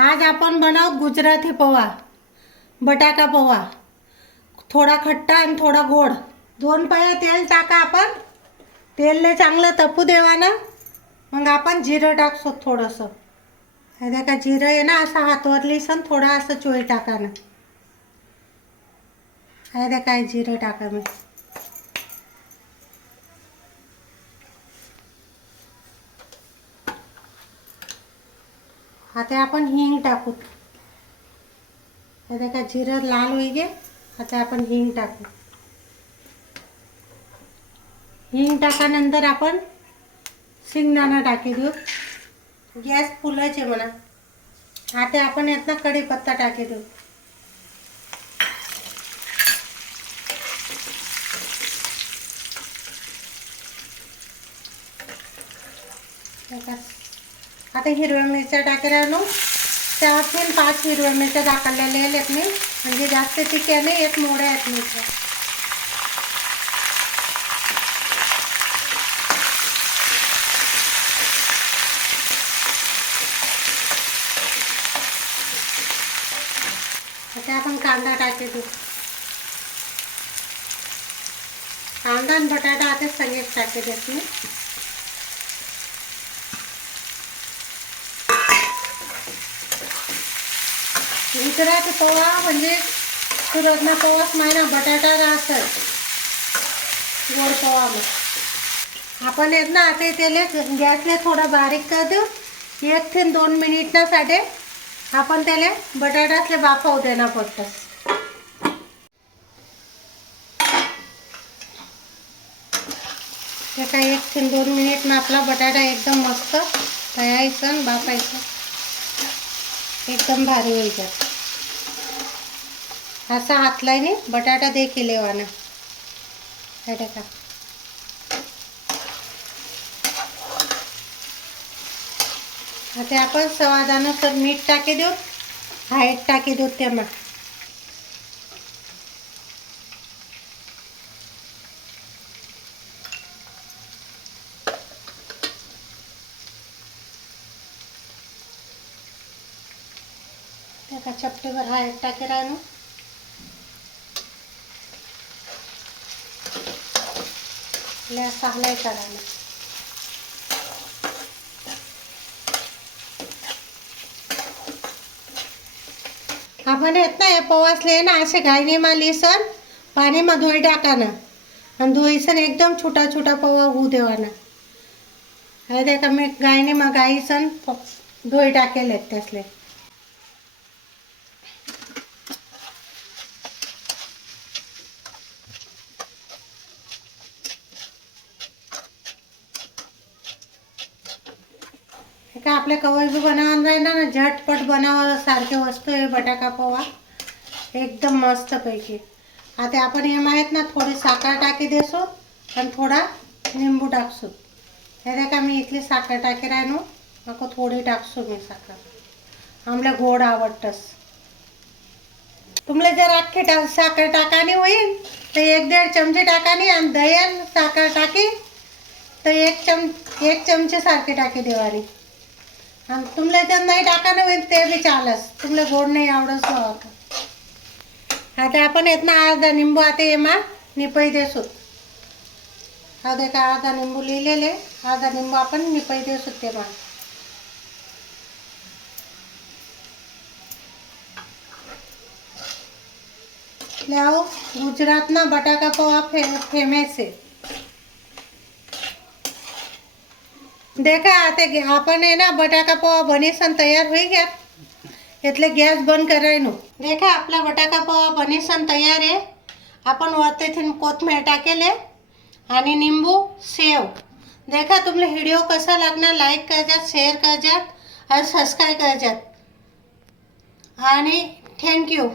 आज आपण बनवत गुजराती पोहा बटाटा पोहा. थोडा खट्टा आणि थोडा गोड. दोन पया तेल टाका आपण. तेलले चांगलं तपू देवा ना मग आपण जिरं टाकसो थोडंसं. हे का जिरं आहे ना असं हातवरली सण थोडं असं चोळी टाका ना हे काय जिरं टाका मी आता आपण हिंग टाकू. आता का जिरं लाल होई गे आता आपण हिंग टाकू. हिंग टाकानंतर आपण शेंगदाणा टाकी देऊ. गॅस फुलायचे म्हणा. आता आपण यातनं कढीपत्ता टाकी देऊ. आता आता हिरव्या मिरच्या टाकल्या चार तीन पाच हिरव्या मिरच्या टाकलेल्या आहेत मी. म्हणजे जास्त तिखे नाही एक मोड्या आहेत मिरच्या. आता आपण कांदा टाकतो कांदा आणि बटाटा आता सगळेच टाकते देत मी. गुजरात पोवा म्हणजे सुरतला नाही ना बटाटा राहतात गोड पोवा मग. आपण येत ना आता त्याला गॅसला थोडा बारीक कर देऊ. एक ते दोन मिनिटसाठी आपण त्याला बटाट्यातले बाफाव देणार पडतं ते काय एक ते दोन मिनिटनं आपला बटाटा एकदम मस्त तयायचं आणि बाफायचं एकदम भारी होईल त्यात असा हातलायने बटाटा देखील येवाना हे का आता आपण स्वादानुसार मीठ टाकी देऊ हायट टाकी देऊ तेव्हा. त्याका चपटीवर हायट टाकी राहणं. लय सहालाय करायला. आपण येत ना हे पवासले ना असे घाईने माली सण. पाणीमा धुई टाकानं. आणि धुईसन एकदम छोटा छोटा पोवा होऊ देवाना. हे देखा मी गायने मग गाईसन धुई टाकेल आहेत त्यासले हे का आपल्या कवय बी बनावून राहील ना झटपट बनावं सारखे वस्तू आहे बटाका पोहा. एकदम मस्त पैकी. आता आपण हे माहीत ना थोडी साखर टाकी देसो आणि थोडा लिंबू टाकसो. हे का मी इथली साखर टाकी राहिनो नको थोडी टाकसो मी साखर. आमला गोड आवडतस. तुमले जर अख्खी टा साखर टाकानी होईल तर एक दीड चमचे टाकानी आणि दह्यान साखर टाकी तर एक चम एक चमचे सारखी टाकी देवानी आणि तुमला जर नाही टाकानं होईल ते बी चालस तुमला गोड नाही आवडस आता आपण येत ना अर्धा निंबू आता येमा निपई देसू आता का अर्धा निंबू लिहिलेले अर्धा निंबू आपण निपई देसू ल्याओ गुजरात ना बटाका पोहा फे फेमस. आहे देखा आता गे- आपण आहे ना बटाका पोहा बनीसन तयार होई गया એટલે ગેસ બંધ કરાયનું દેખા आपला बटाका पोहा बनीसन तयार आहे आपण वरतीतून कोथमीर टाकेले आणि निंबू सेव देखा तुमले व्हिडिओ कसा लागणार लाईक करजात शेअर करजात आणि सबस्क्राईब करजात आणि थँक्यू